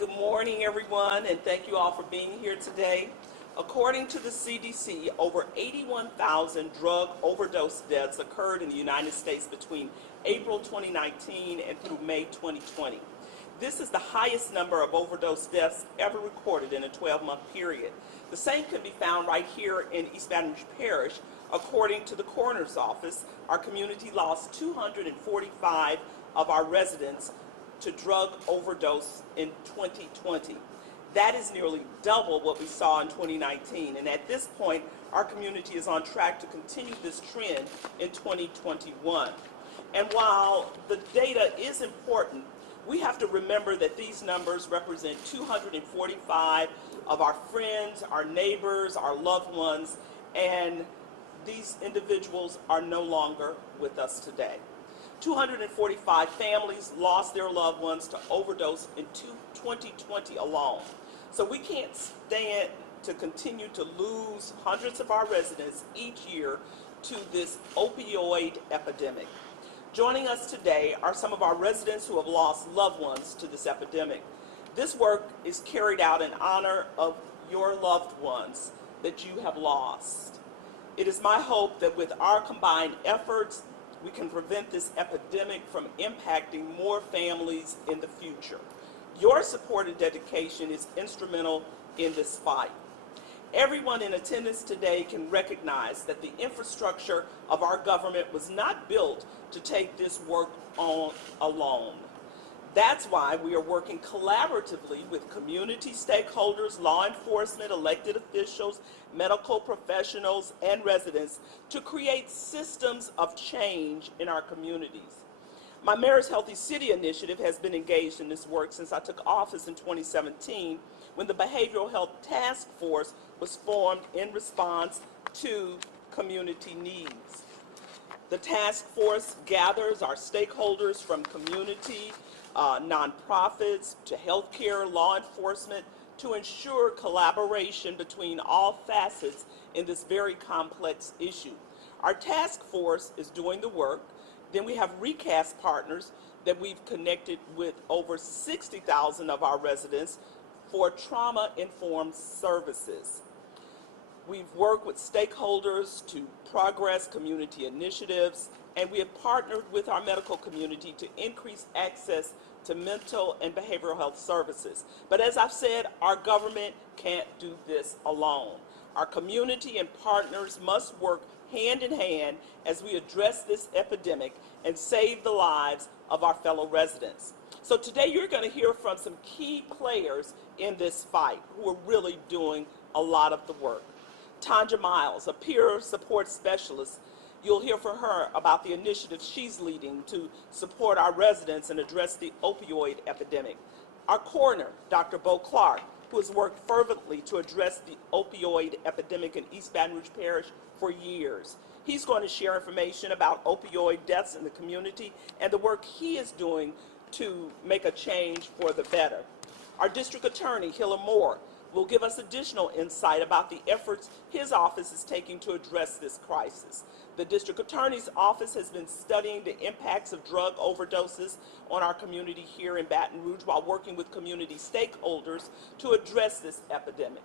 Good morning, everyone, and thank you all for being here today. According to the CDC, over 81,000 drug overdose deaths occurred in the United States between April 2019 and through May 2020. This is the highest number of overdose deaths ever recorded in a 12-month period. The same can be found right here in East Baton Rouge Parish. According to the coroner's office, our community lost 245 of our residents to drug overdose in 2020. That is nearly double what we saw in 2019, and at this point, our community is on track to continue this trend in 2021. And while the data is important, we have to remember that these numbers represent 245 of our friends, our neighbors, our loved ones, and these individuals are no longer with us today. 245 families lost their loved ones to overdose in 2020 alone. So we can't stand to continue to lose hundreds of our residents each year to this opioid epidemic. Joining us today are some of our residents who have lost loved ones to this epidemic. This work is carried out in honor of your loved ones that you have lost. It is my hope that with our combined efforts, we can prevent this epidemic from impacting more families in the future. Your support and dedication is instrumental in this fight. Everyone in attendance today can recognize that the infrastructure of our government was not built to take this work on alone. That's why we are working collaboratively with community stakeholders, law enforcement, elected officials, medical professionals, and residents to create systems of change in our communities. My Mayor's Healthy City initiative has been engaged in this work since I took office in 2017 when the Behavioral Health Task Force was formed in response to community needs. The task force gathers our stakeholders from community, nonprofits, to healthcare, law enforcement, to ensure collaboration between all facets in this very complex issue. Our task force is doing the work. Then we have recast partners that we've connected with over 60,000 of our residents for trauma-informed services. We've worked with stakeholders to progress community initiatives, and we have partnered with our medical community to increase access to mental and behavioral health services. But as I've said, our government can't do this alone. Our community and partners must work hand in hand as we address this epidemic and save the lives of our fellow residents. So today you're going to hear from some key players in this fight who are really doing a lot of the work. Tanja Miles, a peer support specialist, you'll hear from her about the initiative she's leading to support our residents and address the opioid epidemic. Our coroner, Dr. Beau Clark, who has worked fervently to address the opioid epidemic in East Baton Rouge Parish for years. He's going to share information about opioid deaths in the community and the work he is doing to make a change for the better. Our district attorney, Hilary Moore, will give us additional insight about the efforts his office is taking to address this crisis. The district attorney's office has been studying the impacts of drug overdoses on our community here in Baton Rouge while working with community stakeholders to address this epidemic.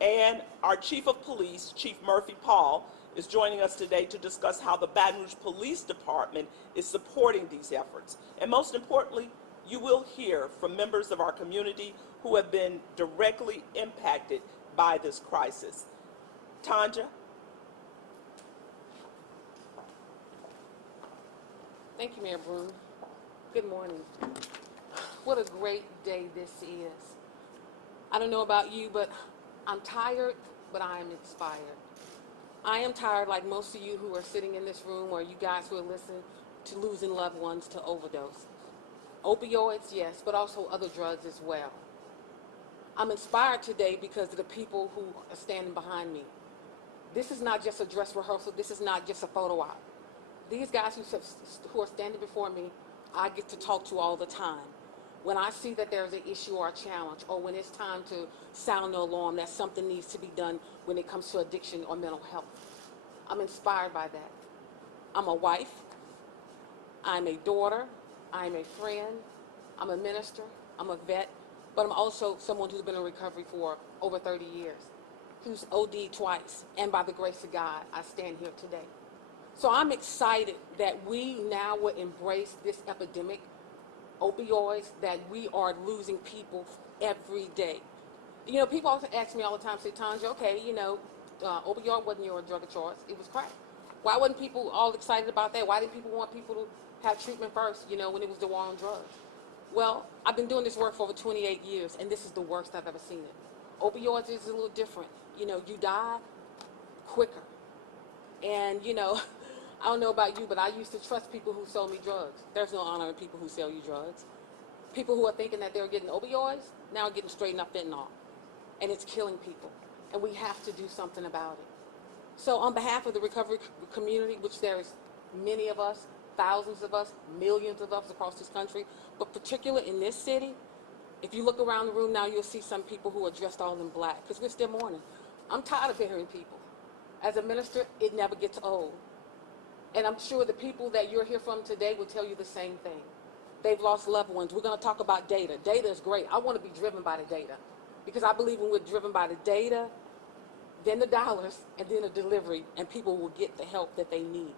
And our chief of police, Chief Murphy Paul, is joining us today to discuss how the Baton Rouge Police Department is supporting these efforts. And most importantly, you will hear from members of our community who have been directly impacted by this crisis. Tanja? Thank you, Mayor Broome. Good morning. What a great day this is. I don't know about you, but I'm tired, but I am inspired. I am tired, like most of you who are sitting in this room, or you guys who are listening, to losing loved ones to overdose. Opioids, yes, but also other drugs as well. I'm inspired today because of the people who are standing behind me. This is not just a dress rehearsal. This is not just a photo op. These guys who are standing before me, I get to talk to all the time. When I see that there's an issue or a challenge, or when it's time to sound the alarm that something needs to be done when it comes to addiction or mental health, I'm inspired by that. I'm a wife, I'm a daughter, I'm a friend, I'm a minister, I'm a vet, but I'm also someone who's been in recovery for over 30 years, who's OD'd twice, and by the grace of God, I stand here today. So I'm excited that we now will embrace this epidemic, opioids, that we are losing people every day. You know, people also ask me all the time, say, Tanja, okay, opioid wasn't your drug of choice, it was crack. Why wasn't people all excited about that? Why didn't people want people to have treatment first, when it was the war on drugs? Well, I've been doing this work for over 28 years, and this is the worst I've ever seen it. Opioids is a little different. You die quicker. And, I don't know about you, but I used to trust people who sold me drugs. There's no honor in people who sell you drugs. People who are thinking that they're getting opioids now are getting straightened up fentanyl. And it's killing people. And we have to do something about it. So on behalf of the recovery community, which there's many of us, thousands of us, millions of us across this country, but particularly in this city, if you look around the room now, you'll see some people who are dressed all in black, because we're still mourning. I'm tired of burying people. As a minister, it never gets old. And I'm sure the people that you're here from today will tell you the same thing. They've lost loved ones. We're going to talk about data. Data is great. I want to be driven by the data, because I believe when we're driven by the data, then the dollars, and then the delivery, and people will get the help that they need.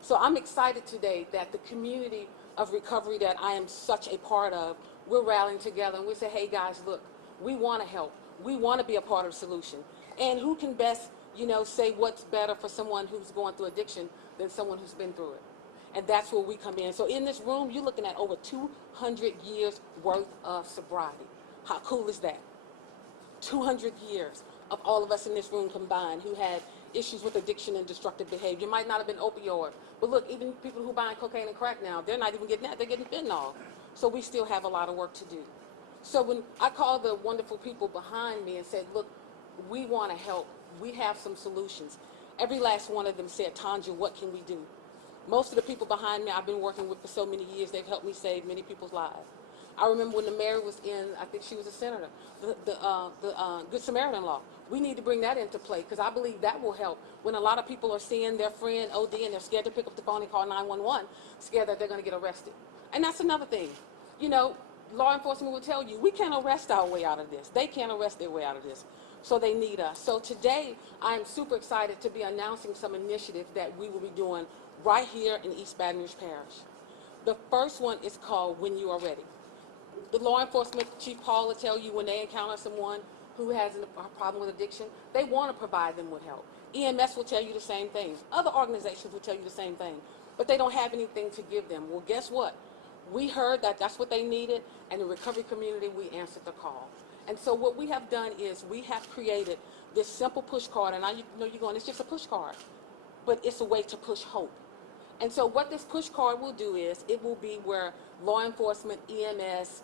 So I'm excited today that the community of recovery that I am such a part of, we're rallying together and we say, hey guys, look, we want to help. We want to be a part of the solution. And who can best, say what's better for someone who's going through addiction than someone who's been through it? And that's where we come in. So in this room, you're looking at over 200 years worth of sobriety. How cool is that? 200 years of all of us in this room combined who had issues with addiction and destructive behavior. It might not have been opioid, but look, even people who buying cocaine and crack now, they're not even getting that, they're getting fentanyl. So we still have a lot of work to do. So when I called the wonderful people behind me and said, look, we want to help, we have some solutions. Every last one of them said, Tanja, what can we do? Most of the people behind me I've been working with for so many years, they've helped me save many people's lives. I remember when the mayor was in, I think she was a senator, the Good Samaritan law. We need to bring that into play, because I believe that will help when a lot of people are seeing their friend OD and they're scared to pick up the phone and call 911, scared that they're going to get arrested. And that's another thing. Law enforcement will tell you, we can't arrest our way out of this. They can't arrest their way out of this. So they need us. So today, I'm super excited to be announcing some initiatives that we will be doing right here in East Baton Rouge Parish. The first one is called When You Are Ready. The law enforcement chief Paul will tell you when they encounter someone who has a problem with addiction, they want to provide them with help. EMS will tell you the same thing. Other organizations will tell you the same thing, but they don't have anything to give them. Well, guess what? We heard that that's what they needed, and the recovery community, we answered the call. And so what we have done is we have created this simple push card, and I know you're going, it's just a push card, but it's a way to push hope. And so what this push card will do is it will be where law enforcement, EMS,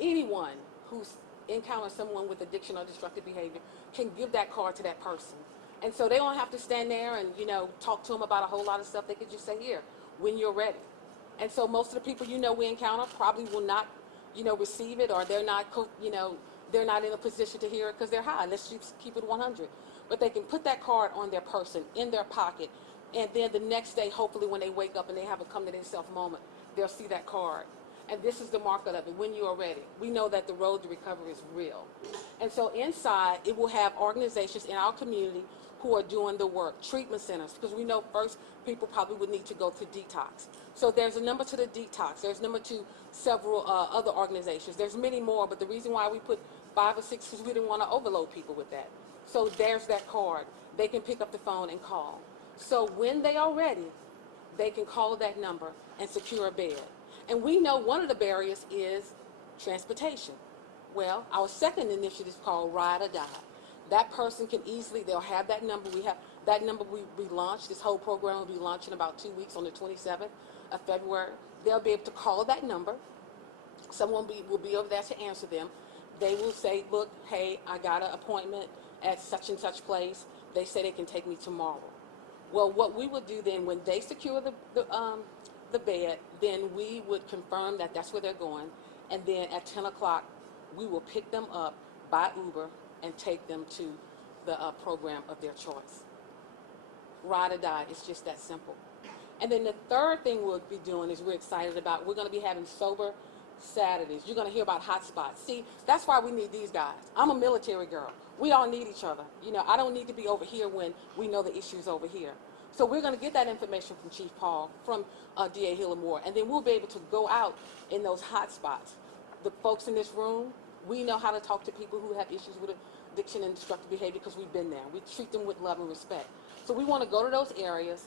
anyone who's encounters someone with addiction or destructive behavior can give that card to that person. And so they don't have to stand there and, talk to them about a whole lot of stuff. They could just say, here, when you're ready. And so most of the people we encounter probably will not, receive it, or they're not, they're not in a position to hear it because they're high. Let's just keep it 100. But they can put that card on their person, in their pocket, and then the next day, hopefully when they wake up and they have a come to themselves moment, they'll see that card. And this is the marker of it, when you are ready. We know that the road to recovery is real. And so inside, it will have organizations in our community who are doing the work, treatment centers, because we know first people probably would need to go to detox. So there's a number to the detox. There's number to several other organizations. There's many more, but the reason why we put 5 or 6 is we didn't want to overload people with that. So there's that card. They can pick up the phone and call. So when they are ready, they can call that number and secure a bed. And we know one of the barriers is transportation. Well, our second initiative is called Ride or Die. That person can easily, they'll have that number. We have that number we launched. This whole program will be launching in about 2 weeks on the 27th of February. They'll be able to call that number. Someone will be over there to answer them. They will say, look, hey, I got an appointment at such and such place. They say they can take me tomorrow. Well, what we would do then, when they secure the bed, then we would confirm that that's where they're going, and then at 10 o'clock, we will pick them up by Uber and take them to the program of their choice. Ride or die, it's just that simple. And then the third thing we'll be doing is we're excited about, we're going to be having sober Saturdays. You're going to hear about hotspots. See, that's why we need these guys. I'm a military girl. We all need each other. You know, I don't need to be over here when we know the issue's over here. So we're going to get that information from Chief Paul, from DA Hilary Moore, and then we'll be able to go out in those hotspots. The folks in this room, we know how to talk to people who have issues with addiction and destructive behavior because we've been there. We treat them with love and respect. So we want to go to those areas,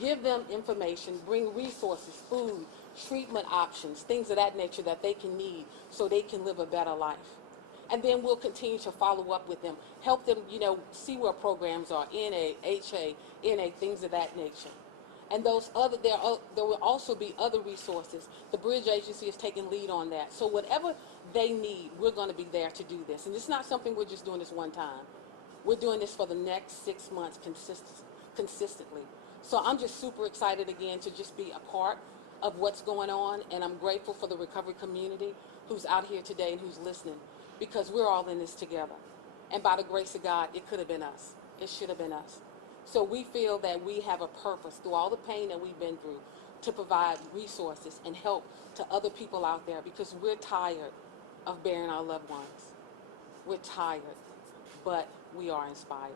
give them information, bring resources, food, treatment options, things of that nature that they can need so they can live a better life. And then we'll continue to follow up with them, help them, you know, see where programs are, NA, HA, NA, things of that nature. And those other, there will also be other resources. The Bridge Agency is taking lead on that. So whatever they need, we're going to be there to do this. And it's not something we're just doing this one time. We're doing this for the next 6 months consistently. So I'm just super excited again to just be a part of what's going on, and I'm grateful for the recovery community who's out here today and who's listening, because we're all in this together. And by the grace of God, it could have been us. It should have been us. So we feel that we have a purpose through all the pain that we've been through to provide resources and help to other people out there, because we're tired of burying our loved ones. We're tired, but we are inspired.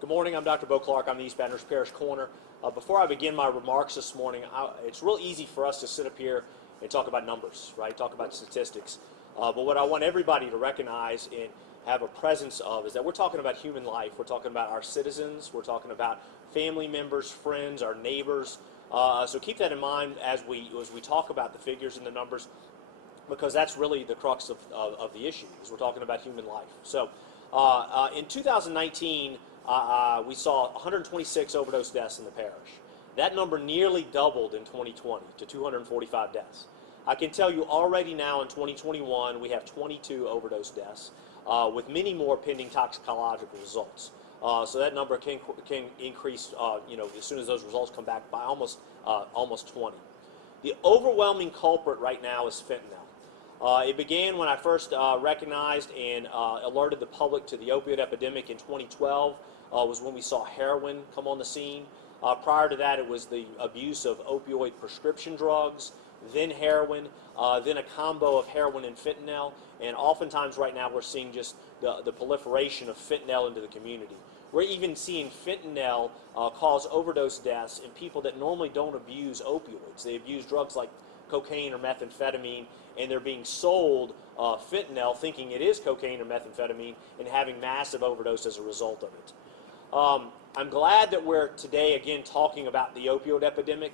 Good morning. I'm Dr. Beau Clark. I'm the East Baton Rouge Parish Coroner. Before I begin my remarks this morning, it's real easy for us to sit up here and talk about numbers, right? Talk about statistics. But what I want everybody to recognize and have a presence of is that we're talking about human life. We're talking about our citizens. We're talking about family members, friends, our neighbors. So keep that in mind as we talk about the figures and the numbers, because that's really the crux of the issue, is we're talking about human life. So in 2019, we saw 126 overdose deaths in the parish. That number nearly doubled in 2020 to 245 deaths. I can tell you already now in 2021 we have 22 overdose deaths, with many more pending toxicological results. So that number can increase, as soon as those results come back, by almost 20. The overwhelming culprit right now is fentanyl. It began when I first recognized and alerted the public to the opioid epidemic in 2012. Was when we saw heroin come on the scene. Prior to that, it was the abuse of opioid prescription drugs, then heroin, then a combo of heroin and fentanyl, and oftentimes right now we're seeing just the proliferation of fentanyl into the community. We're even seeing fentanyl cause overdose deaths in people that normally don't abuse opioids. They abuse drugs like cocaine or methamphetamine, and they're being sold fentanyl thinking it is cocaine or methamphetamine and having massive overdose as a result of it. I'm glad that we're today again talking about the opioid epidemic,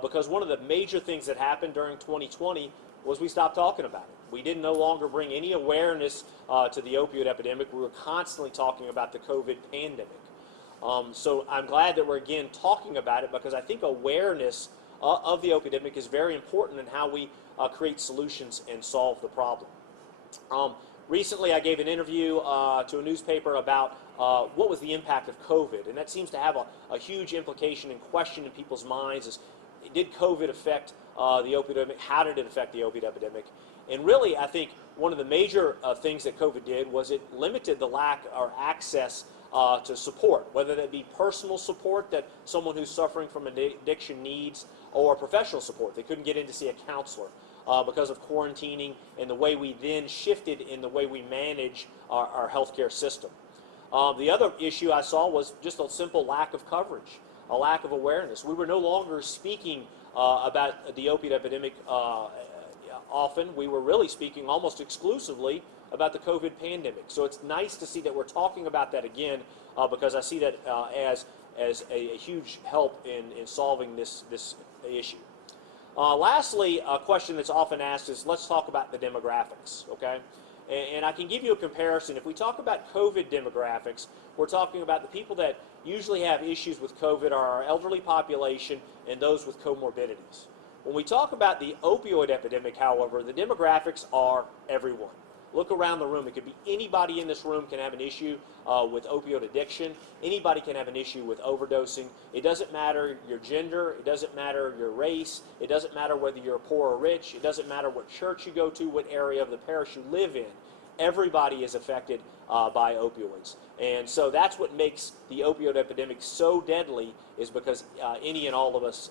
because one of the major things that happened during 2020 was we stopped talking about it. We didn't no longer bring any awareness to the opioid epidemic. We were constantly talking about the COVID pandemic. So I'm glad that we're again talking about it, because I think awareness of the epidemic is very important in how we create solutions and solve the problem. Recently, I gave an interview to a newspaper about what was the impact of COVID, and that seems to have a huge implication and question in people's minds is, did COVID affect the opioid epidemic? How did it affect the opioid epidemic? And really, I think one of the major things that COVID did was it limited the lack or access to support, whether that be personal support that someone who's suffering from addiction needs, or professional support. They couldn't get in to see a counselor because of quarantining and the way we then shifted in the way we manage our healthcare system. The other issue I saw was just a simple lack of coverage, a lack of awareness. We were no longer speaking about the opioid epidemic often. We were really speaking almost exclusively about the COVID pandemic. So it's nice to see that we're talking about that again, because I see that as a huge help in solving this issue. Lastly, a question that's often asked is, let's talk about the demographics, okay? And I can give you a comparison. If we talk about COVID demographics, we're talking about the people that usually have issues with COVID are our elderly population and those with comorbidities. When we talk about the opioid epidemic, however, the demographics are everyone. Look around the room. It could be anybody in this room can have an issue with opioid addiction. Anybody can have an issue with overdosing. It doesn't matter your gender. It doesn't matter your race. It doesn't matter whether you're poor or rich. It doesn't matter what church you go to, what area of the parish you live in. everybody is affected by opioids. And so that's what makes the opioid epidemic so deadly, is because any and all of us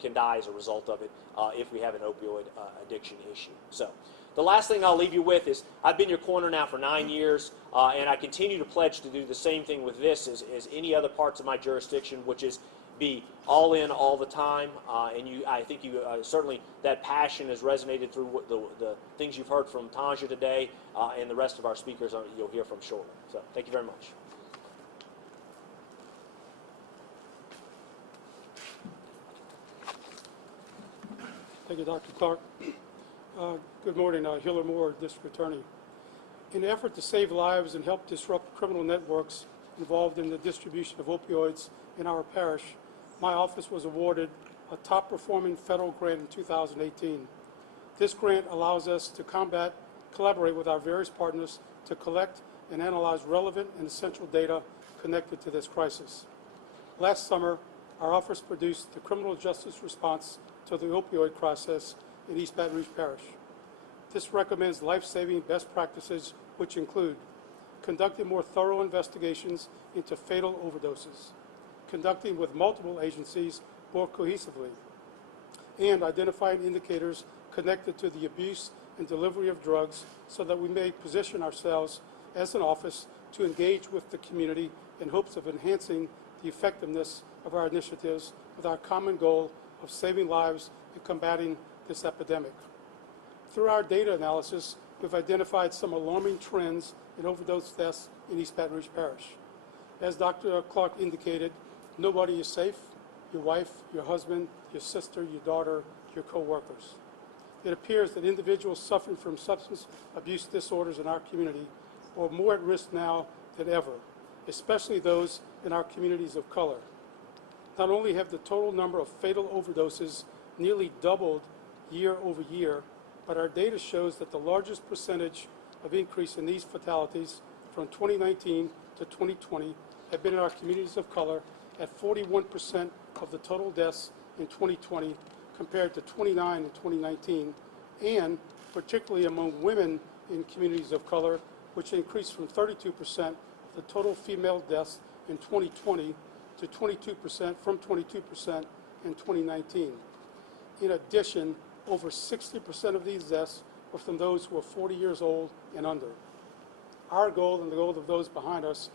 can die as a result of it if we have an opioid addiction issue. So the last thing I'll leave you with is, I've been your corner now for 9 years, and I continue to pledge to do the same thing with this as any other parts of my jurisdiction, which is be all in all the time. I think you certainly, that passion has resonated through the things you've heard from Tanja today, and the rest of our speakers you'll hear from shortly. So thank you very much. Thank you, Dr. Clark. Good morning, Hilary Moore, District Attorney. In an effort to save lives and help disrupt criminal networks involved in the distribution of opioids in our parish, my office was awarded a top-performing federal grant in 2018. This grant allows us to collaborate with our various partners to collect and analyze relevant and essential data connected to this crisis. Last summer, our office produced the criminal justice response to the opioid crisis in East Baton Rouge Parish. This recommends life-saving best practices, which include conducting more thorough investigations into fatal overdoses, conducting with multiple agencies more cohesively, and identifying indicators connected to the abuse and delivery of drugs so that we may position ourselves as an office to engage with the community in hopes of enhancing the effectiveness of our initiatives with our common goal of saving lives and combating this epidemic. Through our data analysis, we've identified some alarming trends in overdose deaths in East Baton Rouge Parish. As Dr. Clark indicated, nobody is safe: your wife, your husband, your sister, your daughter, your co-workers. It appears that individuals suffering from substance abuse disorders in our community are more at risk now than ever, especially those in our communities of color. Not only have the total number of fatal overdoses nearly doubled year over year, but our data shows that the largest percentage of increase in these fatalities from 2019 to 2020 have been in our communities of color, at 41% of the total deaths in 2020 compared to 29% in 2019, and particularly among women in communities of color, which increased from 32% of the total female deaths in 2020 to 22% from 22% in 2019. In addition, over 60% of these deaths were from those who are 40 years old and under. Our goal, and the goal of those behind us,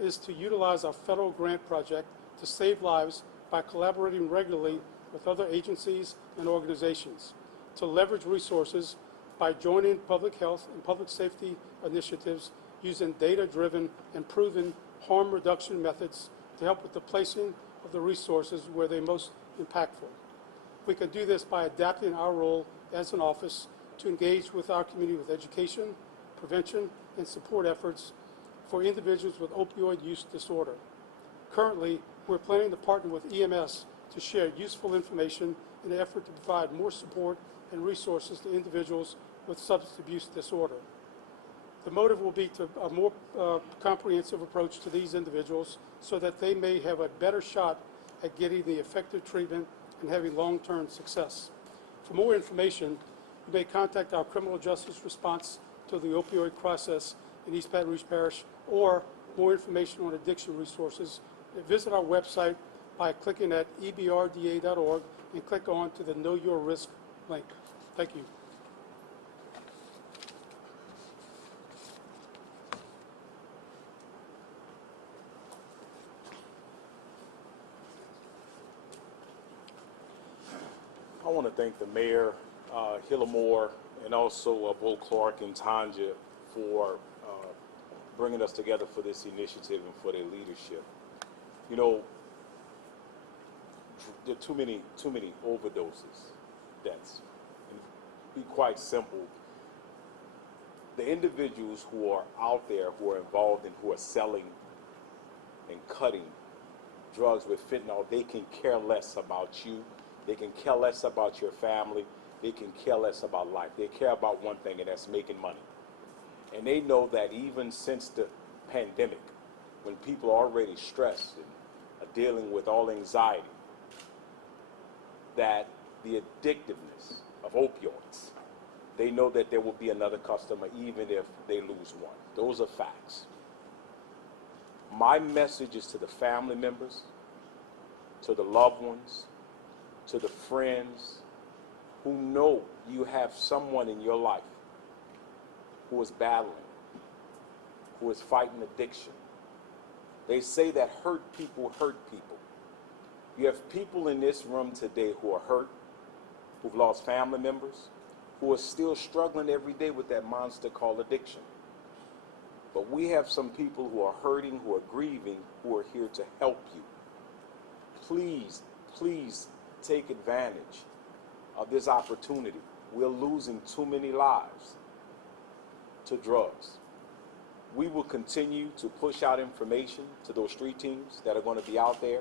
is to utilize our federal grant project to save lives by collaborating regularly with other agencies and organizations, to leverage resources by joining public health and public safety initiatives using data-driven and proven harm reduction methods to help with the placing of the resources where they're most impactful. We can do this by adapting our role as an office to engage with our community with education, prevention, and support efforts for individuals with opioid use disorder. Currently, we're planning to partner with EMS to share useful information in an effort to provide more support and resources to individuals with substance abuse disorder. The motive will be to a more comprehensive approach to these individuals so that they may have a better shot at getting the effective treatment and having long-term success. For more information, you may contact our criminal justice response to the opioid crisis in East Baton Rouge Parish, or more information on addiction resources. Visit our website by clicking at ebrda.org and click on to the Know Your Risk link. Thank you. I want to thank the mayor, Hilary Moore, and also Beau Clark and Tanja for bringing us together for this initiative and for their leadership. You know, there are too many overdoses, deaths. And be quite simple. The individuals who are out there, who are involved in, who are selling and cutting drugs with fentanyl, they can care less about you. They can care less about your family. They can care less about life. They care about one thing, and that's making money. And they know that even since the pandemic, when people are already stressed and are dealing with all anxiety, that the addictiveness of opioids they know that there will be another customer even if they lose one. Those are facts. My message is to the family members, to the loved ones, to the friends who know you have someone in your life who is battling, who is fighting addiction. They say that hurt people hurt people. You have people in this room today who are hurt, who've lost family members, who are still struggling every day with that monster called addiction. But we have some people who are hurting, who are grieving, who are here to help you. Please, please take advantage of this opportunity. We're losing too many lives to drugs. We will continue to push out information to those street teams that are going to be out there,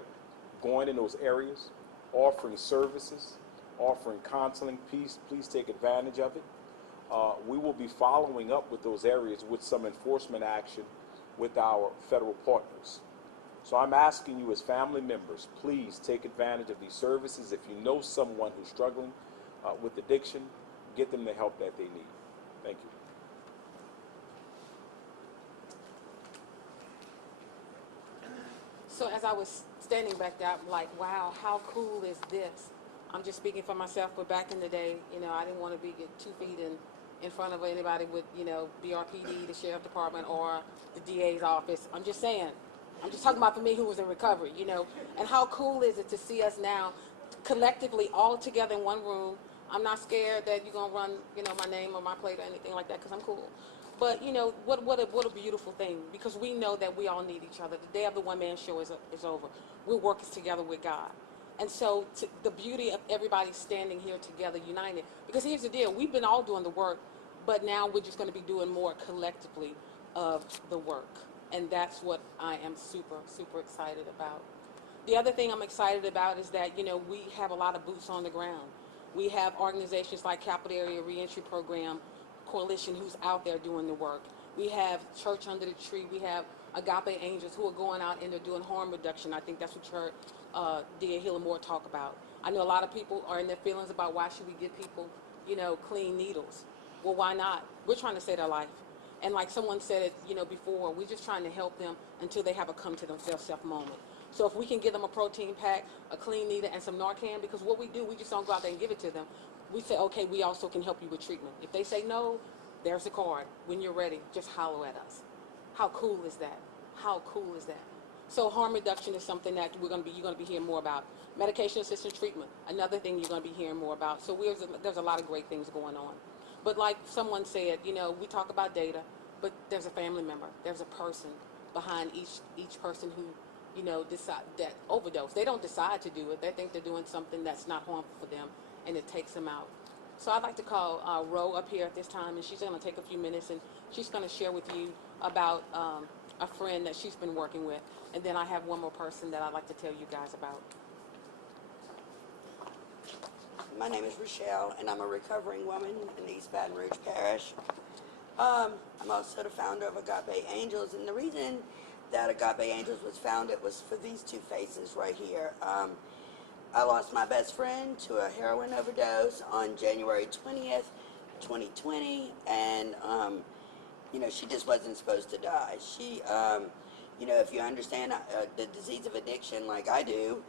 going in those areas, offering services, offering counseling. Please take advantage of it. We will be following up with those areas with some enforcement action with our federal partners. So I'm asking you as family members, please take advantage of these services. If you know someone who's struggling with addiction, get them the help that they need. Thank you. So as I was standing back there, I'm like, wow, how cool is this? I'm just speaking for myself, but back in the day, I didn't want to get 2 feet in front of anybody with, BRPD, the Sheriff Department, or the DA's office. I'm just saying. I'm just talking about for me who was in recovery, And how cool is it to see us now collectively all together in one room. I'm not scared that you're going to run, my name or my plate or anything like that because I'm cool. But, what a beautiful thing, because we know that we all need each other. The day of the OneMan Show is over. We're working together with God. And so the beauty of everybody standing here together, united, because here's the deal. We've been all doing the work, but now we're just going to be doing more collectively of the work. And that's what I am super, super excited about. The other thing I'm excited about is that, we have a lot of boots on the ground. We have organizations like Capital Area Reentry Program Coalition who's out there doing the work. We have Church Under the Tree. We have Agape Angels who are going out and they're doing harm reduction. I think that's what you heard DA Hilary Moore talk about. I know a lot of people are in their feelings about why should we give people, clean needles. Well, why not? We're trying to save their life. And like someone said it, before, we're just trying to help them until they have a come to themselves moment. So if we can give them a protein pack, a clean needle, and some Narcan, because what we do, we just don't go out there and give it to them. We say, okay, we also can help you with treatment. If they say no, there's the card. When you're ready, just holler at us. How cool is that? How cool is that? So harm reduction is something that you're going to be hearing more about. Medication-assisted treatment, another thing you're going to be hearing more about. So there's a lot of great things going on. But like someone said, we talk about data, but there's a family member. There's a person behind each person who, decide that overdose. They don't decide to do it. They think they're doing something that's not harmful for them, and it takes them out. So I'd like to call Ro up here at this time, and she's going to take a few minutes, and she's going to share with you about a friend that she's been working with. And then I have one more person that I'd like to tell you guys about. My name is Rochelle, and I'm a recovering woman in the East Baton Rouge Parish. I'm also the founder of Agape Angels, and the reason that Agape Angels was founded was for these two faces right here. I lost my best friend to a heroin overdose on January 20th, 2020, and, she just wasn't supposed to die. She, if you understand the disease of addiction like I do,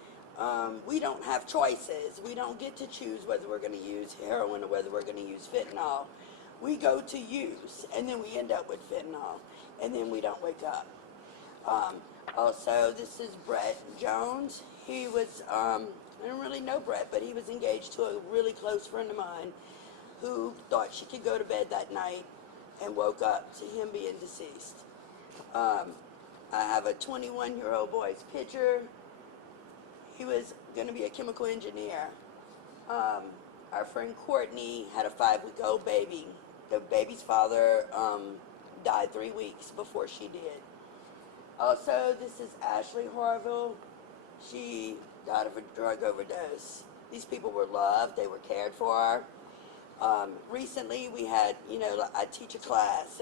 we don't have choices. We don't get to choose whether we're going to use heroin or whether we're going to use fentanyl. We go to use, and then we end up with fentanyl, and then we don't wake up. Also, this is Brett Jones. He was, I don't really know Brett, but he was engaged to a really close friend of mine who thought she could go to bed that night and woke up to him being deceased. I have a 21-year-old boy's picture. He was going to be a chemical engineer. Our friend Courtney had a 5-week-old baby. The baby's father died 3 weeks before she did. Also, this is Ashley Harville. She died of a drug overdose. These people were loved. They were cared for. Recently, we had, I teach a class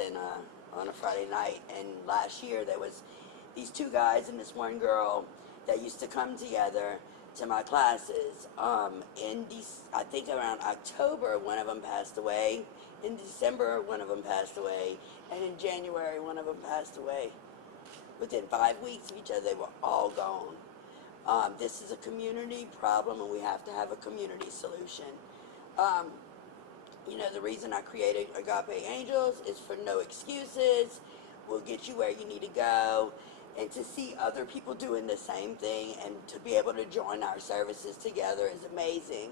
on a Friday night, and last year there was these two guys and this one girl that used to come together to my classes. I think around October, one of them passed away. In December, one of them passed away. And in January, one of them passed away. Within 5 weeks of each other, they were all gone. This is a community problem, and we have to have a community solution. The reason I created Agape Angels is for no excuses. We'll get you where you need to go. And to see other people doing the same thing and to be able to join our services together is amazing.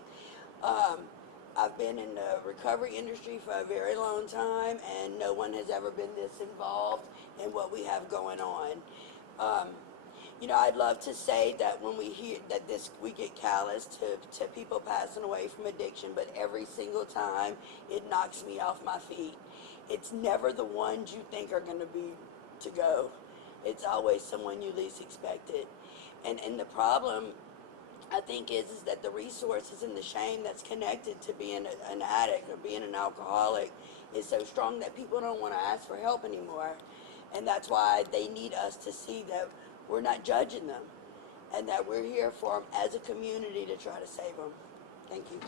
I've been in the recovery industry for a very long time, and no one has ever been this involved in what we have going on. I'd love to say that when we hear that we get callous to people passing away from addiction, but every single time it knocks me off my feet. It's never the ones you think are going to go. It's always someone you least expected. And the problem, I think, is that the resources and the shame that's connected to being an addict or being an alcoholic is so strong that people don't want to ask for help anymore. And that's why they need us to see that we're not judging them and that we're here for them as a community to try to save them. Thank you.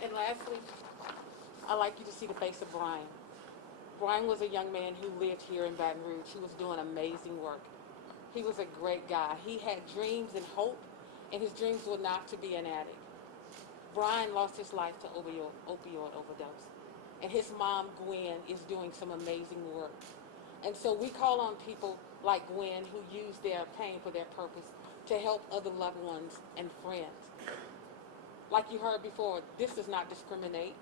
And lastly, I'd like you to see the face of Brian. Brian was a young man who lived here in Baton Rouge. He was doing amazing work. He was a great guy. He had dreams and hope, and his dreams were not to be an addict. Brian lost his life to opioid overdose, and his mom, Gwen, is doing some amazing work. And so we call on people like Gwen who use their pain for their purpose to help other loved ones and friends. Like you heard before, this does not discriminate.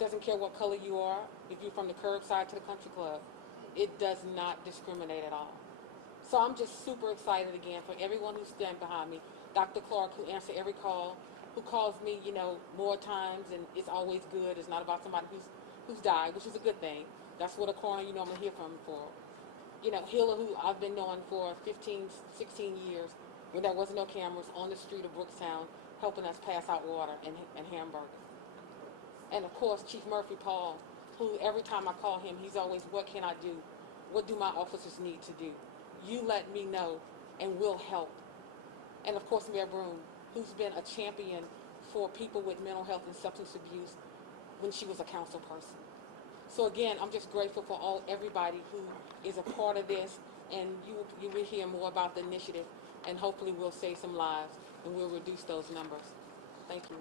Doesn't care what color you are, if you're from the curbside to the country club. It does not discriminate at all. So I'm just super excited again for everyone who stands behind me. Dr. Clark, who answers every call, who calls me, more times, and it's always good. It's not about somebody who's died, which is a good thing. That's what a coroner you normally hear from for. Hilla, who I've been knowing for 15, 16 years, when there was no cameras, on the street of Brookstown, helping us pass out water and hamburgers. And of course, Chief Murphy Paul, who every time I call him, he's always, what can I do? What do my officers need to do? You let me know, and we'll help. And of course, Mayor Broome, who's been a champion for people with mental health and substance abuse when she was a council person. So again, I'm just grateful for everybody who is a part of this, and you will hear more about the initiative, and hopefully we'll save some lives and we'll reduce those numbers. Thank you.